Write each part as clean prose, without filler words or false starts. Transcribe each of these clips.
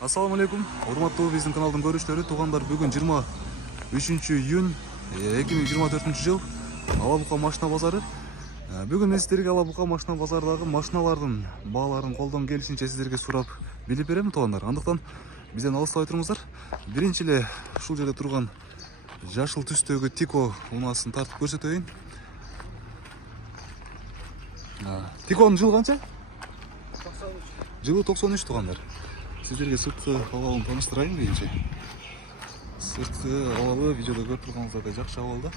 Ассаламу алейкум. Урматтуу биздин каналдын көрүүчүлөрү, туугандар, бүгүн 23 июнь 2024 жыл Ала Бука машина базары. Бүгүн мен сиздерге Ала Бука машина базарындагы машиналардын бааларын колдон келишинче сиздерге сурап билип берем, туугандар. Андыктан бизден алыстабай туруңуздар. Биринчи эле ушул жерде турган жашыл түстөгү Тико унаасын тартып көрсөтөйүн. Тиконун жылы канча? 93. Жылы 93, туугандар. Сиздерге сырткы абалын таныштырайын биринчи. Сырткы абалы видеодо көрүп турганыңыздардай жакшы абалда.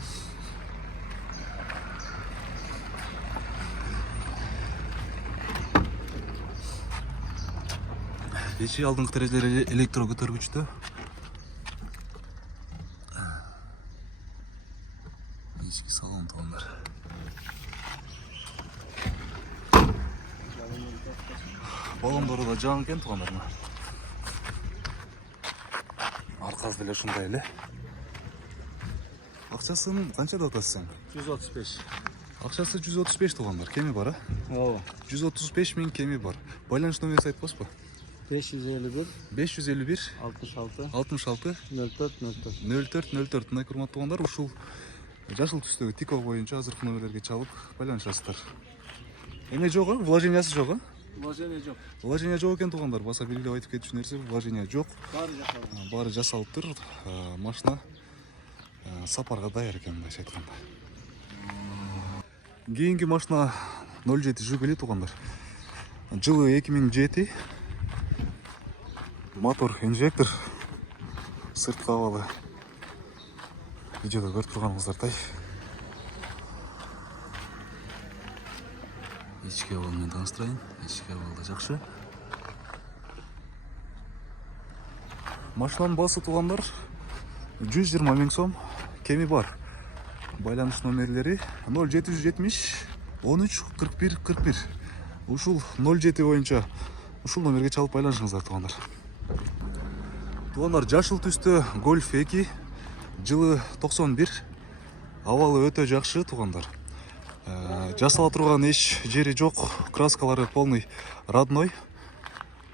Эчи алдыңкы терезелери электро көтөргүчтө. Ички салон, туугандар. Балондору да жаңы экен, туугандар. Аркасы деле ушундай эле. Акчасын канчада атасың? 135. Акчасы 135, туугандар. Кеми бар, а? Ооба. 135 миң кеми бар. Байланыш номерин айтпаспы? 551 551 66 66 04 04. 04 04. Мына урматтуу туугандар, ушул жашыл түстөгү Тико боюнча азыркы номерлерге чалып байланышасыздар. Эме жок, вложениясы жок, а? Вложение жок. Вложение жок экен, туугандар. Баса белгилеп айтып кетчү нерсе, вложение жок. Баары жасалган. Баары жасалыптыр. Машина сапарга даяр экен, мындайча айтканда. Кийинки машина 07 Жигули, туугандар. Жылы 2007. Мотор инжектор. Сырткы абалы видеодо көрүп турганыңыздардай. Ички абалы менен таныштырайын. Ички абалы да жакшы. Машинанын баасы, туугандар, 120 миң сом. Кеми бар. Байланыш номерлери 0770 13 41 41. Ушул 07 боюнча ушул номерге чалып байланышыңыздар, туугандар. Туугандар, жашыл түстө Golf 2, жылы 91. Абалы өтө жакшы, туугандар. Жасала турган эч жери жок, краскалары полный родной.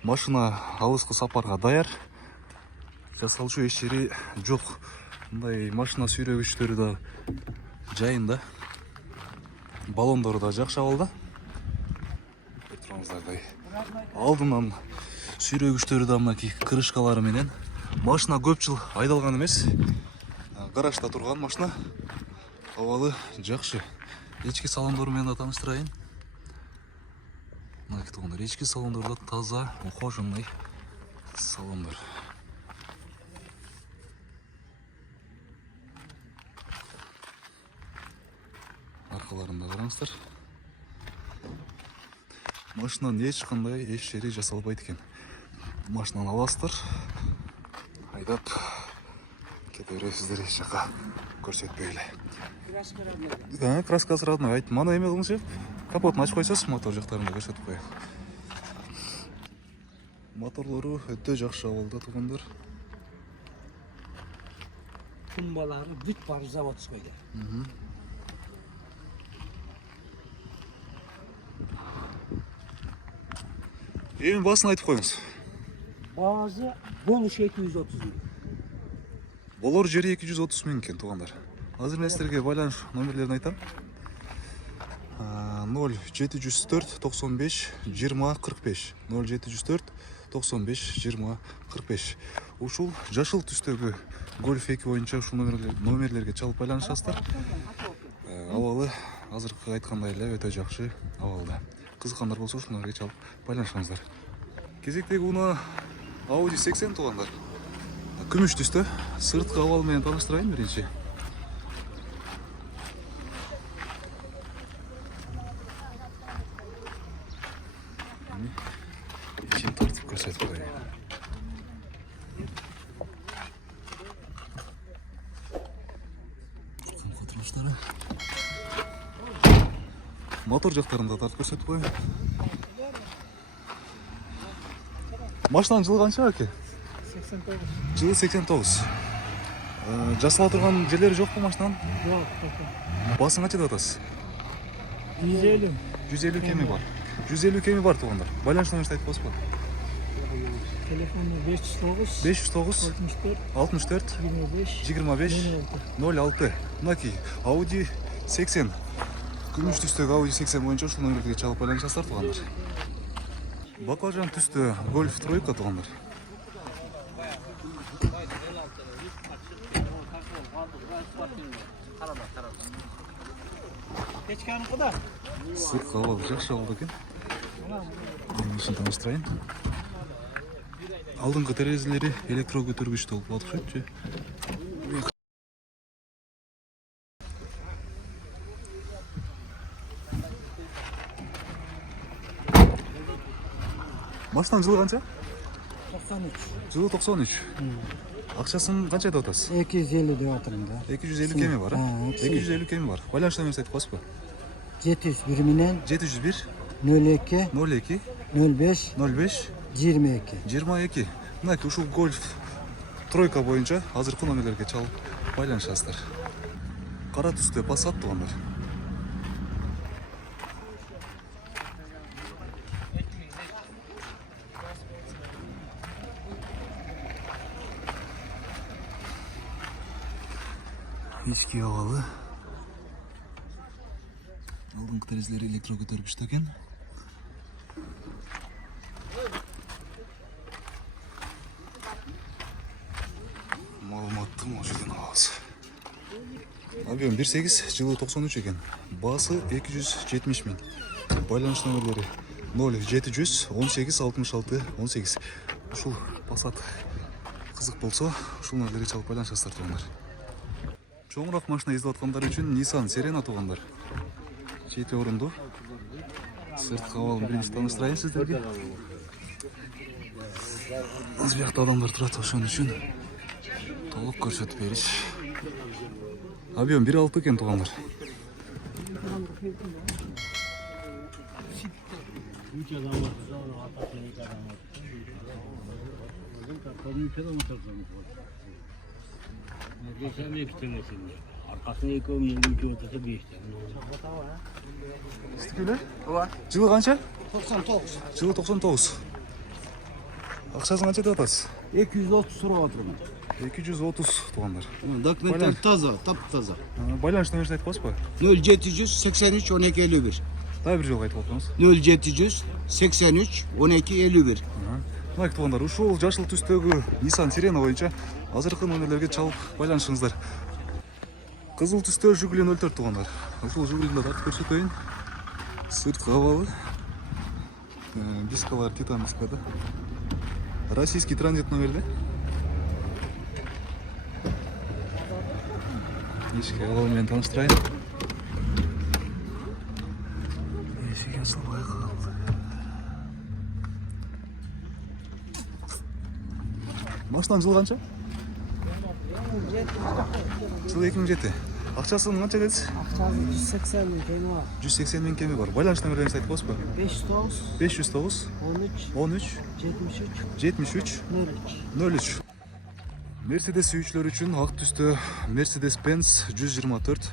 Машина алыскы сапарга даяр. Жасалчу эч жери жок. Мындай машина сүйрөгүчтөрү да жайында. Балондору да жакшы абалда. Турганыңыздардай. Алдынан сүйрөгүчтөрү да мынакей крышкалары менен. Машина көп жыл айдалган эмес. Гаражда турган машина. Абалы жакшы. Ички салондору менен да таныштырайын. Мынакей туугандар, ички салондору да таза, ухоженный салондор. Аркаларында караңыздар. Машинанын эч кандай эч жери жасалбайт экен. Машинаны аласыздар, айдап кете бересиздер, эч жака көрсөтпөй эле. Краскасы родной. Айт, мана эме кылыңызчы. Капотун ачып койсоз, мотор жактарында көрсөтүп коеюн. Моторлору өтө жакшы абалда, туугандар. Тумбалары бүт баары заводскойда. Эми баасын айтып коюңуз. Баасы болуш 230 миң. Болор жери 230 миң экен, туугандар. Азыр мен сиздерге байланыш номерлерин айтам. 0704 95 20 45. 0704 95 20 45. Ушул жашыл түстөгү Golf 2 боюнча ушул номерлерге чалып байланышасыздар. Абалы азыркы айткандай эле өтө жакшы абалда. Кызыккандар болсо ушул номерге чалып байланышыңыздар. Кезектеги унаа Audi 80, туугандар. Күмүш түстө. Сырткы абалы менен таныштырайын биринчи. Ичин тартып көрсөтүп коеюн. Котурулуштары. Мотор жактарында тартып көрсөтүп коеюн. Машинанын жылы канча аке? 89. Жылы 89. Жасала турган жерлери жокпу машинанын? Жок. Басың канчада атасыз? 150. 150 кеми бар. 150 кеми бар, туугандар. Байланыш номерин айтып коесузбу? Телефону 509 509 64 64 25 25 06. Мынакей Audi 80. Күмүш түстөгү Audi 80 боюнча ушул номерге чалып байланышасыздар туугандар. Баклажан түстө Golf тройка туугандар. Кечканыкыда. Сырт кабал жакшы болду экен. Мен ишин таныштырайын. Алдыңкы терезелери электро көтөргүчтүү болуп атышат. Машинанын жылы канча? 93. Жылы 93. Акчасын канча деп атасыз? 250 деп атырмын да. 250 кеми бар, а? 250 кеми бар. Байланыш номерин айтып коесузбу? 701 менен 701 02 02 05 05 22. 22. Мынакей ушул Golf тройка боюнча азыркы номерлерге чалып байланышасыздар. Кара түстө Passat туугандар. Ички абалы. Алдыңкы терезелери электро көтөргүчтүү экен. Маалыматты могу жерден алабыз. Объем 1.8, жылы 93 экен. Баасы 270 миң. Байланыш номерлери 0700 18 66 18. Ушул Passat кызык болсо, ушул номерлерге чалып байланышасыздар туугандар. Чоңураак машина издеп аткандар үчүн Nissan Serena туугандар. 7 орундуу. Сырт кабалын биринчи таныштырайын сиздерге. Аз биякта адамдар турат, ошон үчүн толук көрсөтүп бериш. Объем 1.6 экен туугандар. Arkasına ekmeğin bir ortası bir işte. Сиздикилер? Ооба. Жылы канча? 99. Жылы 99. Акчасын канча деп атасыз? 230 сурап атырмын. 230 туугандар. Документтер таза, таптаза. Байланыш номерин айтып коесузбу? 0783 12 51. Дагы бир жолу айтып атыңыз. 0783 12 51. Мынакей туугандар, ушул жашыл түстөгү Nissan Serena боюнча азыркы номерлерге чалып байланышыңыздар. Кызыл түстө Жигули 04 туугандар. Ушул Жигулиди тартып көрсөтөйүн. Сырт кабалы. Дискалар Титан дискада. Российский транзит номерде. Ишке кабалы менен тааныштырайын. Эшик ачылбай калды. Машинанын жылы канча? Жылы 2007. Акчасын канча дедиз? Акчасы 180 миң кеми бар. 180 миң кеми бар. Байланыш номерлерин айтып коесузбу? 509 509 13 13 73 73 03. 03. Mercedes сүйүүчүлөр үчүн ак түстө Mercedes-Benz 124.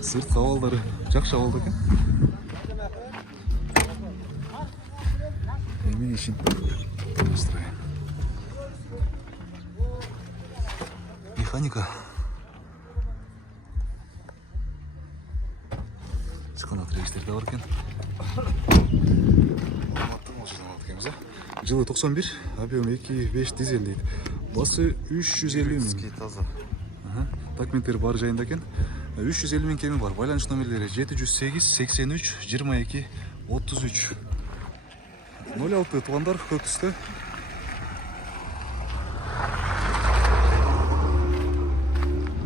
Сырт кабалдары жакшы болду экен. Эми ишин таныштырайын. Механика. Чыканат рейстер да бар экен. Жылы 91, объем 2.5 дизель дейт. Басы 350 миң. Таза. Документтер бар жайында экен. 350 миң кеми бар. Байланыш номерлери 708 83 22 33. 06 туугандар көк түстө.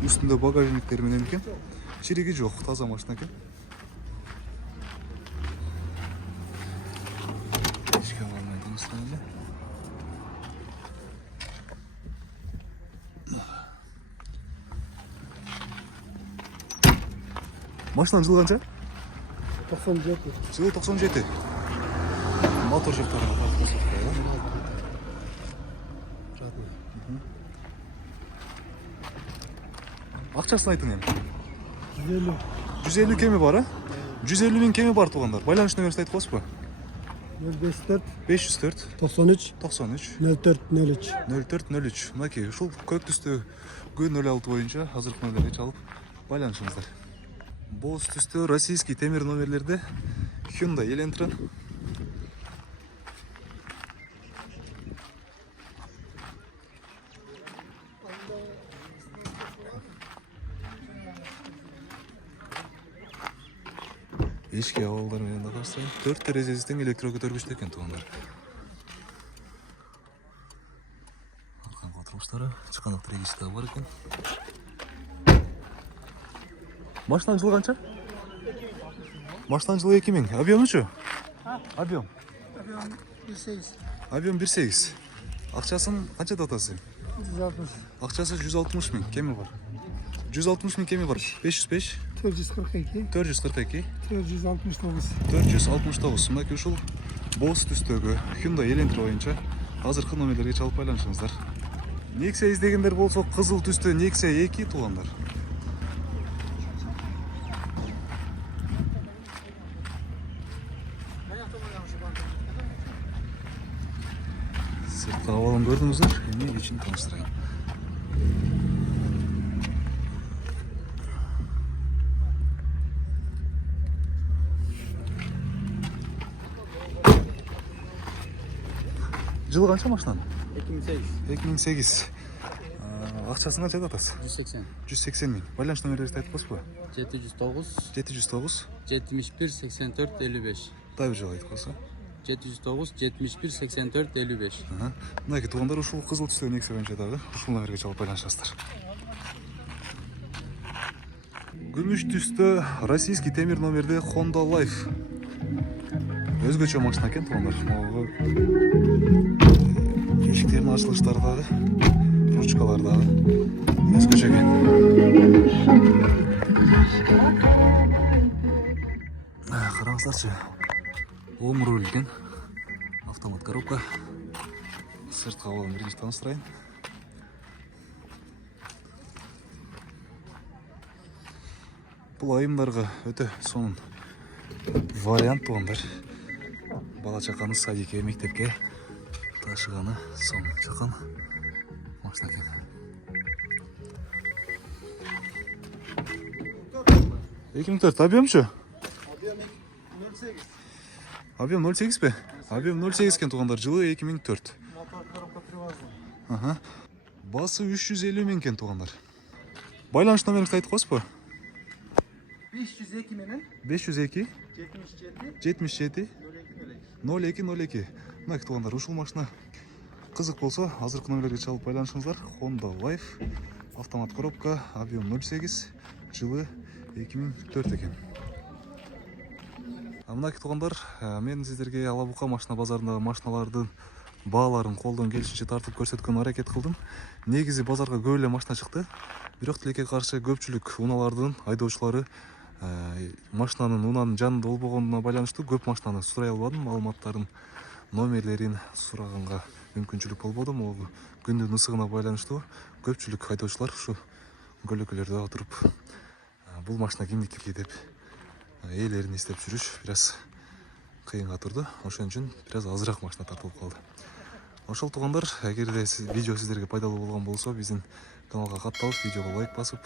Үстүндө багажниктер менен экен. Чириги жок, таза машина экен. Ишке бармай таныштырайлы. Машинанын жылы канча? 97. Жылы 97. Мотор жактарына тартып көрсөтөйүн. Акчасын айтың эми. 150. 150 кеми бар, а? 150 миң кеми бар туугандар. Байланыш нөмірін айтып коесузбу? 054 504 93 93 04 03. 0403. Мынакей ушул көк түстө Г06 боюнча азыркы нөмерлерге чалып байланышыңыздар. Боз түстө российский темир номерлерде Hyundai Elantra. Эшке абалдар менен да карасайын. 4 терезеси тең электро көтөргүчтүү экен туугандар. Арканга отургучтары, чыканак тирегичи да бар экен. Машинанын жылы канча? Машинанын жылы 2000. Объемучу? Объем. Объем 1.8. Акчасын канча деп атасың? 160. Акчасы 160 миң, кеми бар. 160 миң кеми бар. 505, 442. 442, 469. 469. Мынакей ушул боз түстөгү Hyundai Elantra боюнча азыркы номерлерге чалып байланышыңыздар. Nexia издегендер болсо кызыл түстө Nexia 2 туугандар. Сыртка абалын көрдүңүздөр, эми ичин тааныштырайын. Жылы канча машинанын? 2008. Акчасын канча деп атасыз? 180. 180 миң. Байланыш нөмерлерди айтып коесузбу? 709 709 71 84 55. дагы жолу айтып койсо. 709 71 84 55. Мынакей туугандар ушул кызыл түстө Nexia боюнча дагы ушул номерге чалып байланышасыздар. Күмүш түстө российский темир номерде Honda Life. Өзгөчө машина экен туугандар. Могу эшиктердин ачылыштары дагы, ручкалар дагы өзгөчө экен. Караңыздарчы. Ом руль экен. Автомат коробка. Сыртка абалын биринчи тааныштырайын. Бул айымдарга өтө сонун вариант туугандар. Бала чаканы садикке, мектепке ташыганы сонун чакан машина экен. Эки миң төрт. Объемчу? Объем 0.8 бе? Объем 0.8 экен туугандар. Жылы 2004. Мотор коробка привозный. Басы 350 миң экен туугандар. Байланыш номериңизди айтып коесузбу? 502 менен 502 77 77 02 0202. Мынакей туугандар, ушул машина кызык болсо азыркы номерлерге чалып байланышыңыздар. Honda Life, автомат коробка, объем 0.8, жылы 2004 экен. Мынакей туугандар, мен сиздерге Ала Бука машина базарындагы машиналардын бааларын колдон келишинче тартып көрсөткөнгө аракет кылдым. Негизи базарга көп эле машина чыкты. Бирок тилекке каршы көпчүлүк унаалардын айдоочулары машинанын унаанын жанында болбогонуна байланыштуу көп машинаны сурай албадым. Маалыматтарын, номерлерин сураганга мүмкүнчүлүк болбоду. Могу күндүн ысыгына байланыштуу көпчүлүк айдоочулар ушу көлөкөлөрдө отуруп бул машина кимдики деп ээлерин издеп жүрүш бир аз кыйынга турду. Ошон үчүн бир аз азыраак машина тартылып калды. Ошол туугандар, эгерде видео сиздерге пайдалуу болгон болсо, биздин каналга катталып, видеого лайк басып,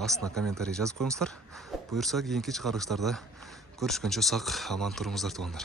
астына комментарий жазып коюңуздар. Буюрса, кийинки чыгарылыштарда көрүшкөнчө сак, аман туруңуздар туугандар.